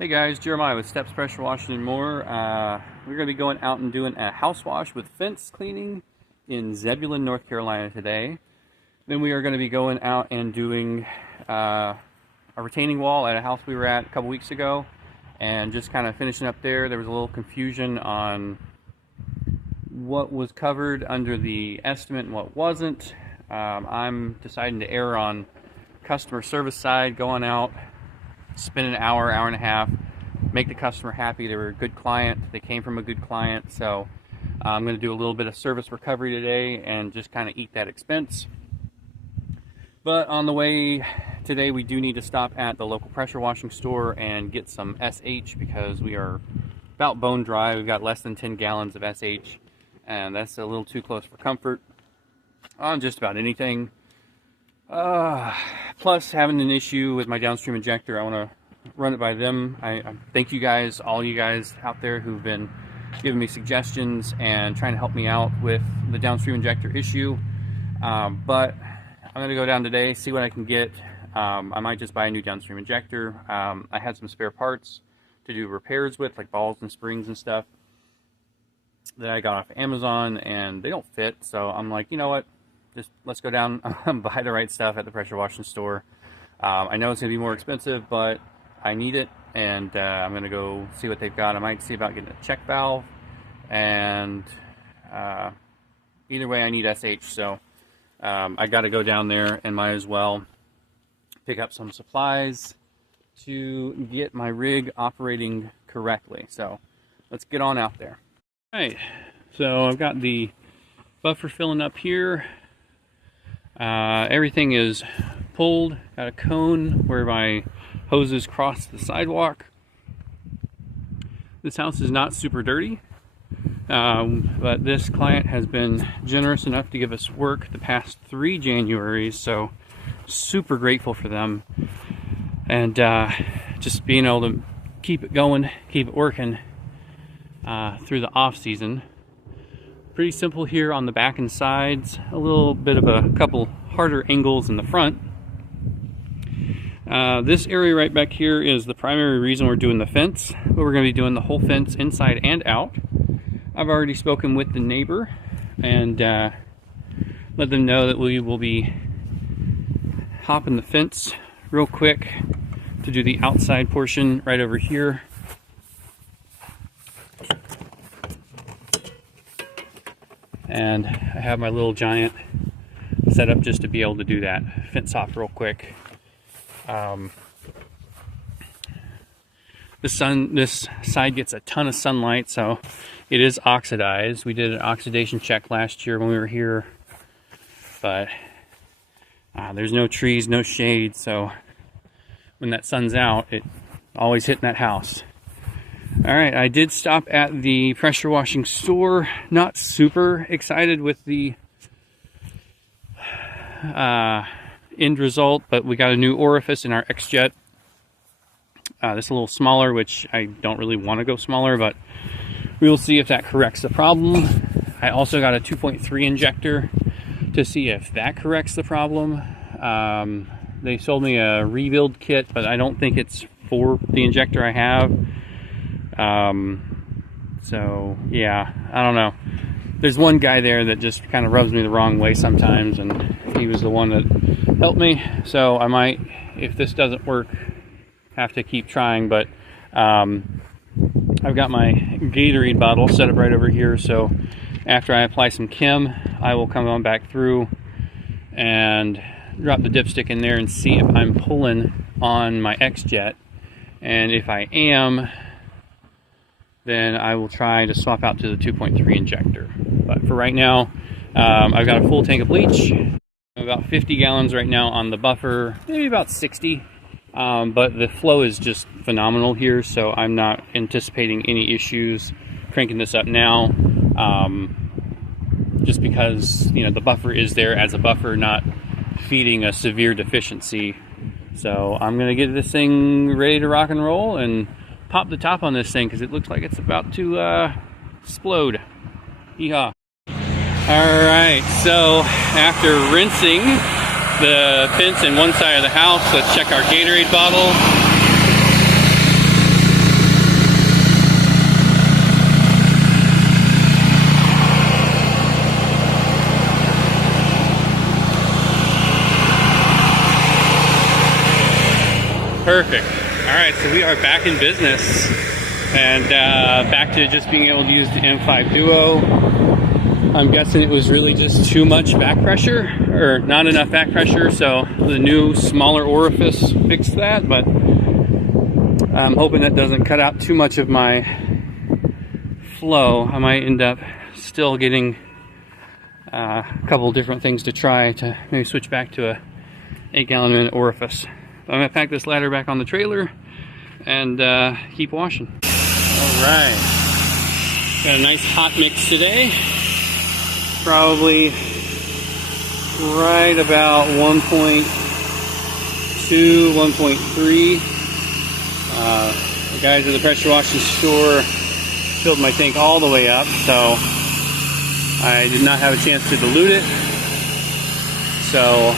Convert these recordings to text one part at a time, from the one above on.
Hey guys, Jeremiah with Steps Pressure Washing and More. We're going to be going out and doing a house wash with fence cleaning in Zebulon, North Carolina today. Then we are going to be going out and doing a retaining wall at a house we were at a couple weeks ago, and just kind of finishing up there. There was a little confusion on what was covered under the estimate and what wasn't. I'm deciding to err on customer service side, going out, spend an hour and a half, make the customer happy. They were a good client, they came from a good client, so I'm going to do a little bit of service recovery today and just kind of eat that expense. But on the way today, we do need to stop at the local pressure washing store and get some SH because we are about bone dry. We've got less than 10 gallons of SH, and that's a little too close for comfort on just about anything. Plus having an issue with my downstream injector. I want to run it by them. I thank you guys, all you guys out there who've been giving me suggestions and trying to help me out with the downstream injector issue. But I'm going to go down today, see what I can get. I might just buy a new downstream injector. I had some spare parts to do repairs with, like balls and springs and stuff that I got off Amazon, and they don't fit. So I'm like, you know what? Just let's go down and buy the right stuff at the pressure washing store. I know it's going to be more expensive, but I need it, and I'm going to go see what they've got. I might see about getting a check valve, and either way I need SH, so I got to go down there and might as well pick up some supplies to get my rig operating correctly. So let's get on out there. All right, so I've got the buffer filling up here. Everything is pulled, got a cone where my hoses cross the sidewalk. This house is not super dirty, but this client has been generous enough to give us work the past 3 Januaries, so super grateful for them. And just being able to keep it going, keep it working through the off season. Pretty simple here on the back and sides, a little bit of a couple harder angles in the front. This area right back here is the primary reason we're doing the fence, but we're going to be doing the whole fence inside and out. I've already spoken with the neighbor and let them know that we will be hopping the fence real quick to do the outside portion right over here. And I have my little giant set up just to be able to do that fence hop real quick. This side gets a ton of sunlight, so it is oxidized. We did an oxidation check last year when we were here, but there's no trees, no shade, so when that sun's out, it always hitting that house. All right, I did stop at the pressure washing store. Not super excited with the end result, but we got a new orifice in our XJET. This is a little smaller, which I don't really want to go smaller, but we will see if that corrects the problem. I also got a 2.3 injector to see if that corrects the problem. They sold me a rebuild kit, but I don't think it's for the injector I have. So yeah, I don't know. There's one guy there that just kind of rubs me the wrong way sometimes, and he was the one that helped me. So I might, if this doesn't work, have to keep trying. But I've got my Gatorade bottle set up right over here, so after I apply some Chem, I will come on back through and drop the dipstick in there and see if I'm pulling on my XJET, and if I am, then I will try to swap out to the 2.3 injector. But for right now, I've got a full tank of bleach. About 50 gallons right now on the buffer, maybe about 60. But the flow is just phenomenal here, so I'm not anticipating any issues cranking this up now. Just because, you know, the buffer is there as a buffer, not feeding a severe deficiency. So I'm gonna get this thing ready to rock and roll and pop the top on this thing because it looks like it's about to explode. Yeehaw. Alright, so after rinsing the fence in one side of the house, let's check our Gatorade bottle. Perfect. All right, so we are back in business and back to just being able to use the M5 Duo. I'm guessing it was really just too much back pressure, or not enough back pressure, so the new smaller orifice fixed that, but I'm hoping that doesn't cut out too much of my flow. I might end up still getting a couple different things to try to maybe switch back to a 8-gallon minute orifice. I'm gonna pack this ladder back on the trailer and keep washing. All right, got a nice hot mix today. Probably right about 1.2, 1.3. The guys at the pressure washing store filled my tank all the way up, so I did not have a chance to dilute it. So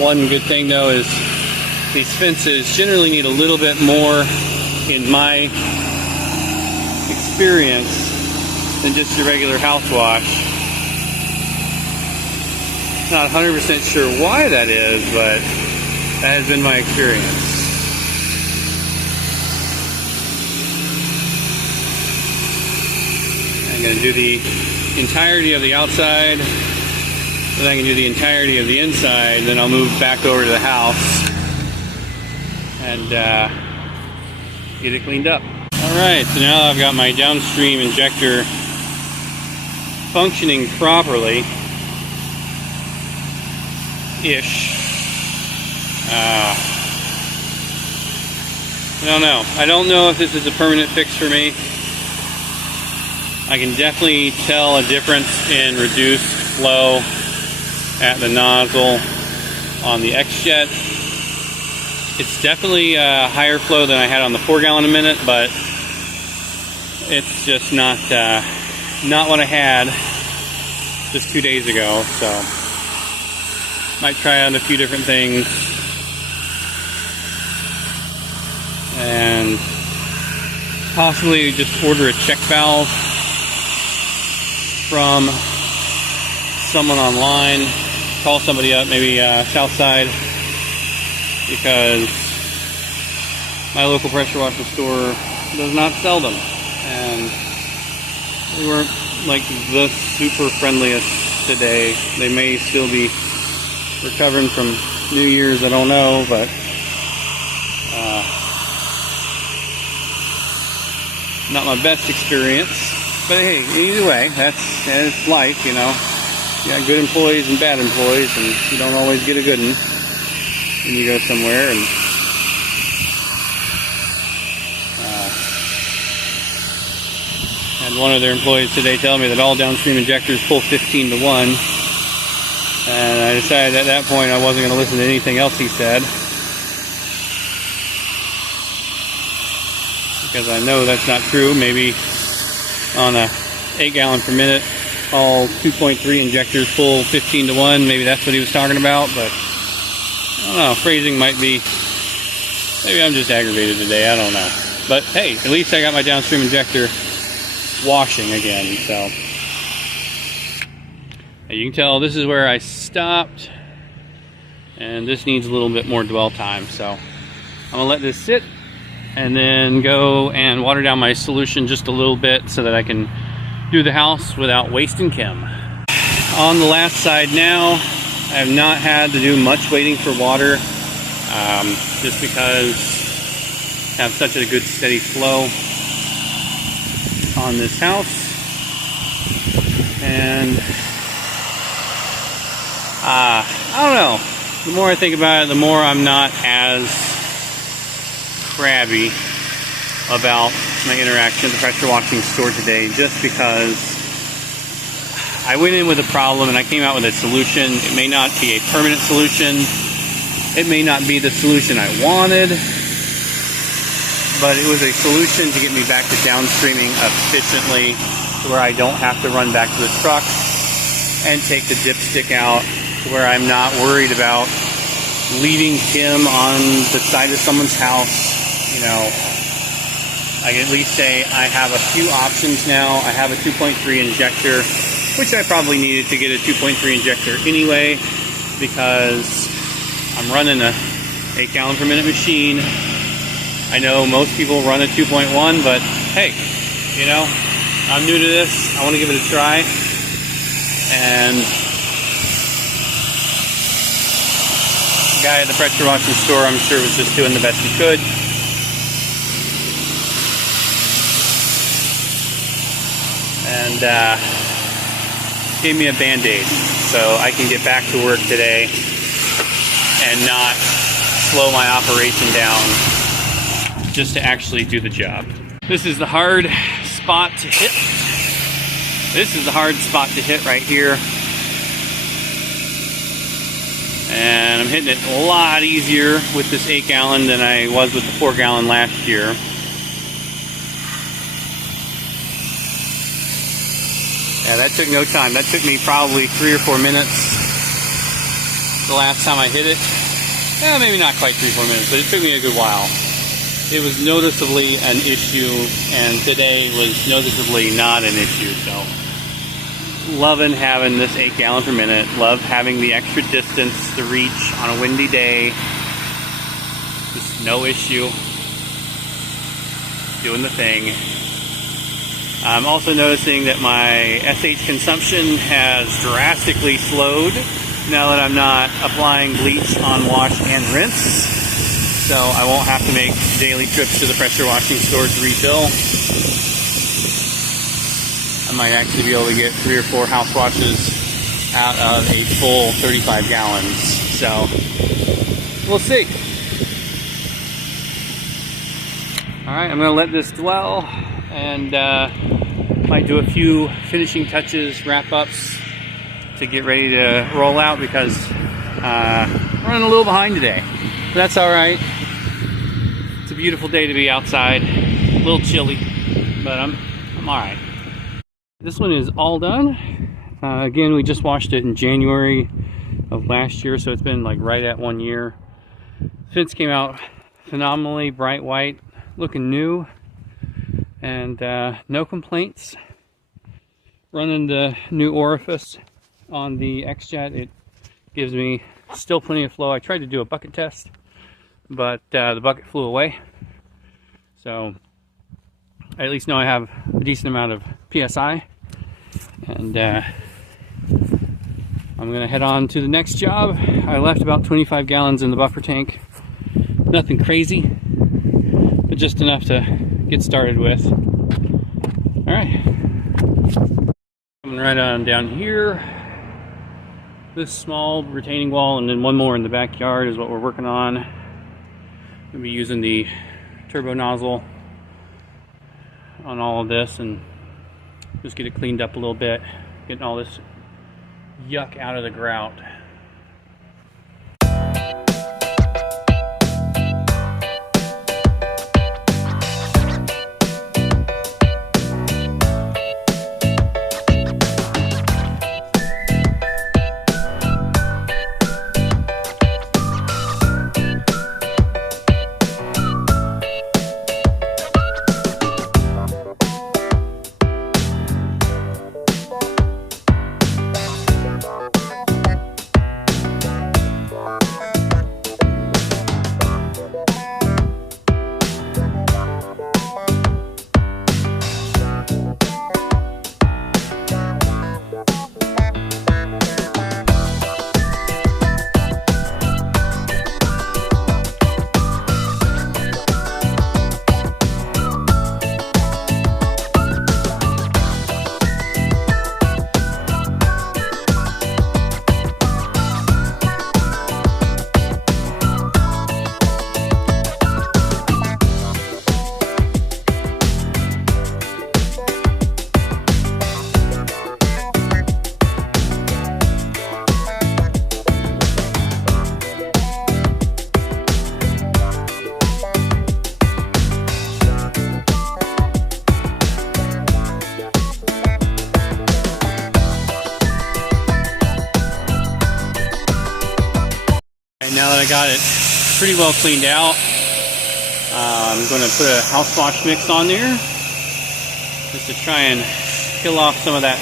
one good thing though is these fences generally need a little bit more, in my experience, than just your regular house wash. Not 100% sure why that is, but that has been my experience. I'm going to do the entirety of the outside, then I can do the entirety of the inside, then I'll move back over to the house and get it cleaned up. Alright, so now I've got my downstream injector functioning properly. Ish. I don't know. I don't know if this is a permanent fix for me. I can definitely tell a difference in reduced flow at the nozzle on the XJET. It's definitely a higher flow than I had on the 4-gallon a minute, but it's just not what I had just 2 days ago. So might try out a few different things and possibly just order a check valve from someone online, call somebody up, maybe Southside, because my local pressure washer store does not sell them, and they weren't like the super friendliest today. They may still be recovering from New Year's, I don't know, but not my best experience. But hey, either way, that's life, you know. You got good employees and bad employees, and you don't always get a good one when you go somewhere. And had one of their employees today tell me that all downstream injectors pull 15 to 1. And I decided at that point I wasn't going to listen to anything else he said, because I know that's not true. Maybe on a 8-gallon per minute, all 2.3 injectors pull 15 to 1. Maybe that's what he was talking about, but I don't know. Phrasing might be, maybe I'm just aggravated today. I don't know. But hey, at least I got my downstream injector washing again, so. You can tell this is where I stopped, and this needs a little bit more dwell time, so I'm gonna let this sit and then go and water down my solution just a little bit so that I can do the house without wasting chem. On the last side now, I have not had to do much waiting for water, just because I have such a good steady flow on this house. And I don't know, the more I think about it, the more I'm not as crabby about my interaction at the pressure washing store today, just because I went in with a problem and I came out with a solution. It may not be a permanent solution, it may not be the solution I wanted, but it was a solution to get me back to downstreaming efficiently, to where I don't have to run back to the truck and take the dipstick out, to where I'm not worried about leaving Kim on the side of someone's house. You know, I can at least say I have a few options now. I have a 2.3 injector, which I probably needed to get a 2.3 injector anyway, because I'm running a 8-gallon per minute machine I know most people run a 2.1, but hey, you know, I'm new to this. I want to give it a try. And the guy at the pressure washing store, I'm sure, was just doing the best he could. And gave me a Band-Aid so I can get back to work today and not slow my operation down just to actually do the job. This is the hard spot to hit. This is the hard spot to hit right here. And I'm hitting it a lot easier with this 8-gallon than I was with the 4-gallon last year. Yeah, that took no time. That took me probably 3 or 4 minutes the last time I hit it. Yeah, maybe not quite 3 or 4 minutes, but it took me a good while. It was noticeably an issue, and today was noticeably not an issue. So, loving having this 8 gallon per minute. Love having the extra distance to reach on a windy day. Just no issue. Doing the thing. I'm also noticing that my SH consumption has drastically slowed now that I'm not applying bleach on wash and rinse. So I won't have to make daily trips to the pressure washing store to refill. I might actually be able to get 3 or 4 house washes out of a full 35 gallons. So we'll see. Alright, I'm going to let this dwell and might do a few finishing touches, wrap-ups to get ready to roll out because we're running a little behind today. But that's alright. It's a beautiful day to be outside. A little chilly, but I'm alright. This one is all done. Again, we just washed it in January of last year, so it's been like right at 1 year. Fence came out phenomenally, bright white, looking new, and no complaints. Running the new orifice on the XJET, it gives me still plenty of flow. I tried to do a bucket test, but the bucket flew away. So I at least know I have a decent amount of PSI, and I'm gonna head on to the next job. I left about 25 gallons in the buffer tank. Nothing crazy, but just enough to get started with. All right, coming right on down here. This small retaining wall and then one more in the backyard is what we're working on. We'll be using the turbo nozzle on all of this and just get it cleaned up a little bit, getting all this yuck out of the grout. Now that I got it pretty well cleaned out, I'm going to put a house wash mix on there just to try and kill off some of that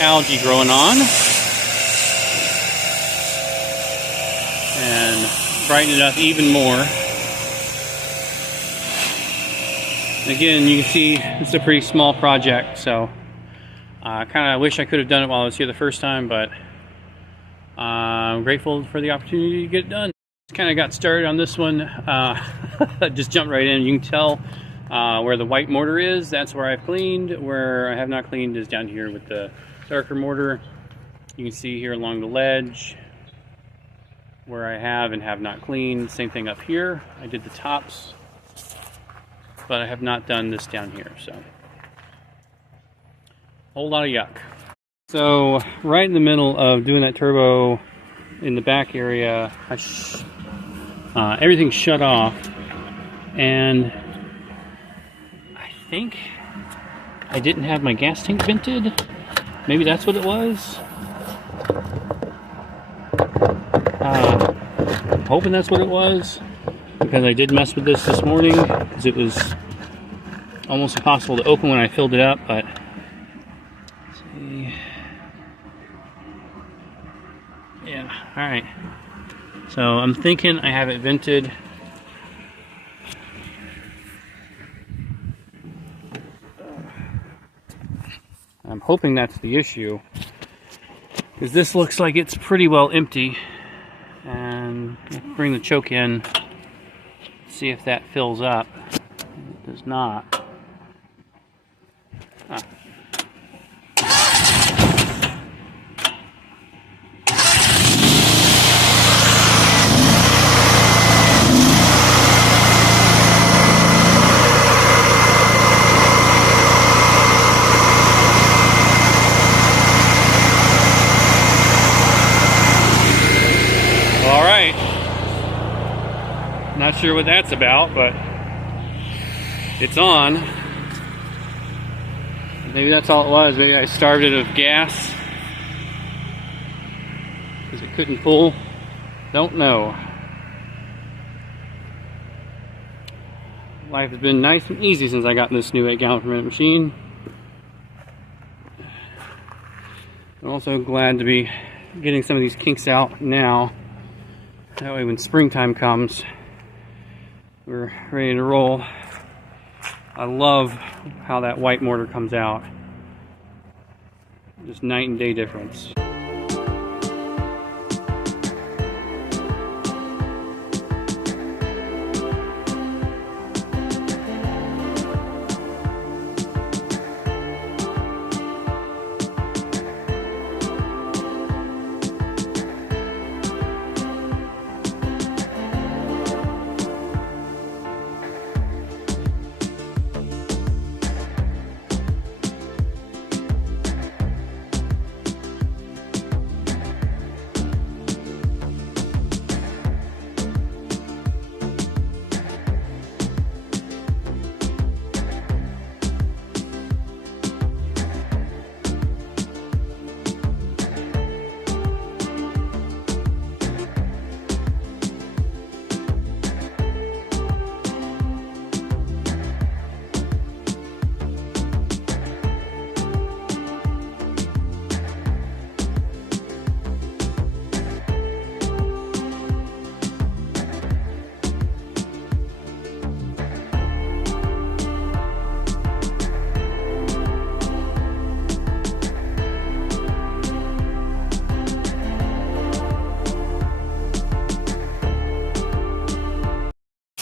algae growing on and brighten it up even more. Again, you can see it's a pretty small project, so I kind of wish I could have done it while I was here the first time, but I'm grateful for the opportunity to get it done. Just kind of got started on this one. Just jumped right in. You can tell where the white mortar is. That's where I've cleaned. Where I have not cleaned is down here with the darker mortar. You can see here along the ledge where I have and have not cleaned. Same thing up here. I did the tops, but I have not done this down here, so whole lot of yuck. So right in the middle of doing that turbo in the back area, everything shut off, and I think I didn't have my gas tank vented. Maybe that's what it was. I'm hoping that's what it was, because I did mess with this morning, because it was almost impossible to open when I filled it up, but let's see. Yeah, alright. So I'm thinking I have it vented. I'm hoping that's the issue, because this looks like it's pretty well empty. And we'll bring the choke in, see if that fills up. It does not. Not sure what that's about, but it's on. Maybe that's all it was. Maybe I starved it of gas because it couldn't pull. Don't know. Life has been nice and easy since I got this new 8-gallon per minute machine. I'm also glad to be getting some of these kinks out now. That way when springtime comes, we're ready to roll. I love how that white mortar comes out. Just night and day difference.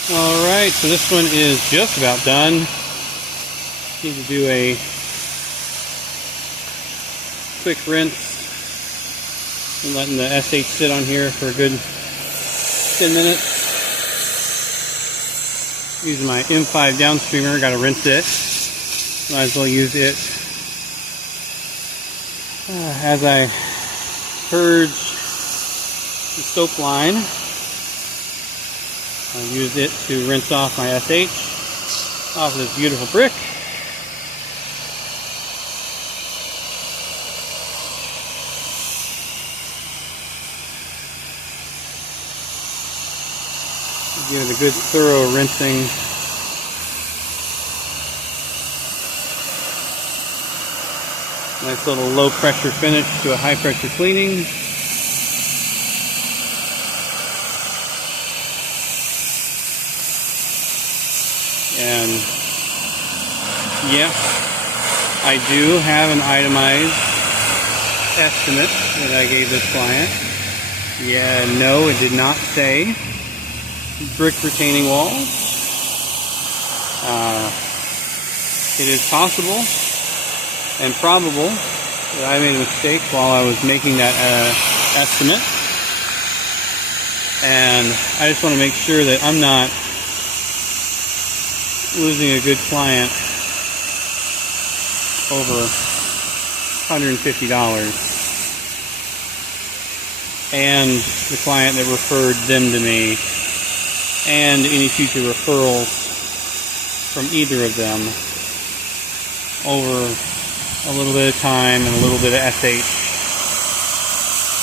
Alright, so this one is just about done. Need to do a quick rinse. I'm letting the SH sit on here for a good 10 minutes. Using my M5 downstreamer, gotta rinse it. Might as well use it as I purge the soap line. I'll use it to rinse off my SH off of this beautiful brick. Give it a good thorough rinsing. Nice little low pressure finish to a high pressure cleaning. And Yep, I do have an itemized estimate that I gave this client. Yeah, no, it did not say brick retaining walls. It is possible and probable that I made a mistake while I was making that estimate. And I just want to make sure that I'm not losing a good client over $150. And the client that referred them to me, and any future referrals from either of them over a little bit of time and a little bit of SH.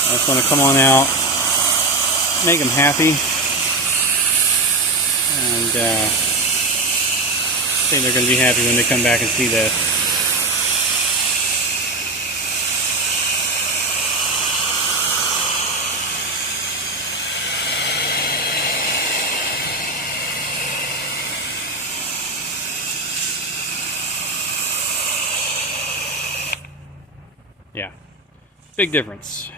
I just want to come on out, make them happy, and I think they're going to be happy when they come back and see this. Yeah, big difference.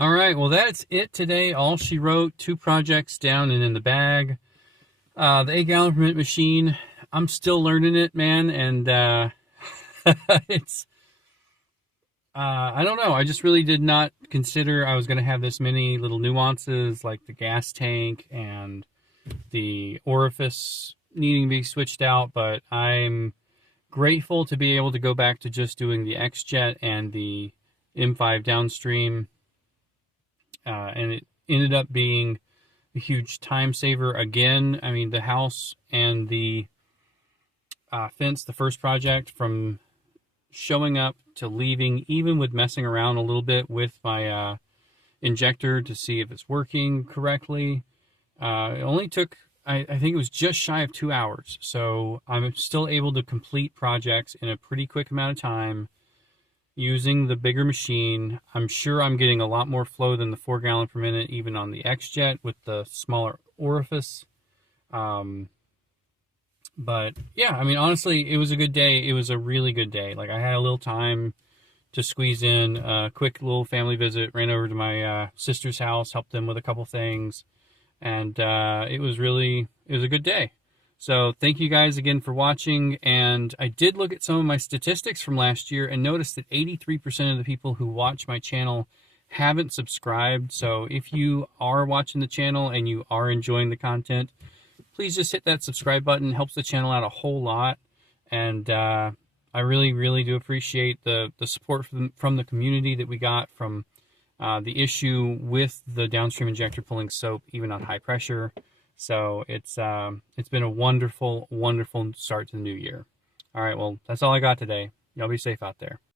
All right, well, that's it today. All she wrote, 2 projects down and in the bag. The 8 gallon per minute machine, I'm still learning it, man, and it's, I don't know, I just really did not consider I was going to have this many little nuances, like the gas tank and the orifice needing to be switched out, but I'm grateful to be able to go back to just doing the XJET and the M5 downstream, and it ended up being a huge time saver again. I mean, the house and the fence, the first project, from showing up to leaving, even with messing around a little bit with my injector to see if it's working correctly, it only took, I think it was just shy of 2 hours. So I'm still able to complete projects in a pretty quick amount of time using the bigger machine. I'm sure I'm getting a lot more flow than the 4 gallon per minute, even on the XJET with the smaller orifice. But yeah, I mean, honestly, it was a good day. It was a really good day. Like, I had a little time to squeeze in a quick little family visit, ran over to my sister's house, helped them with a couple things. And it was a good day. So thank you guys again for watching. And I did look at some of my statistics from last year and noticed that 83% of the people who watch my channel haven't subscribed. So if you are watching the channel and you are enjoying the content, please just hit that subscribe button. It helps the channel out a whole lot. And I really, really do appreciate the support from the community that we got from the issue with the downstream injector pulling soap, even on high pressure. So it's been a wonderful, wonderful start to the new year. All right, well, that's all I got today. Y'all be safe out there.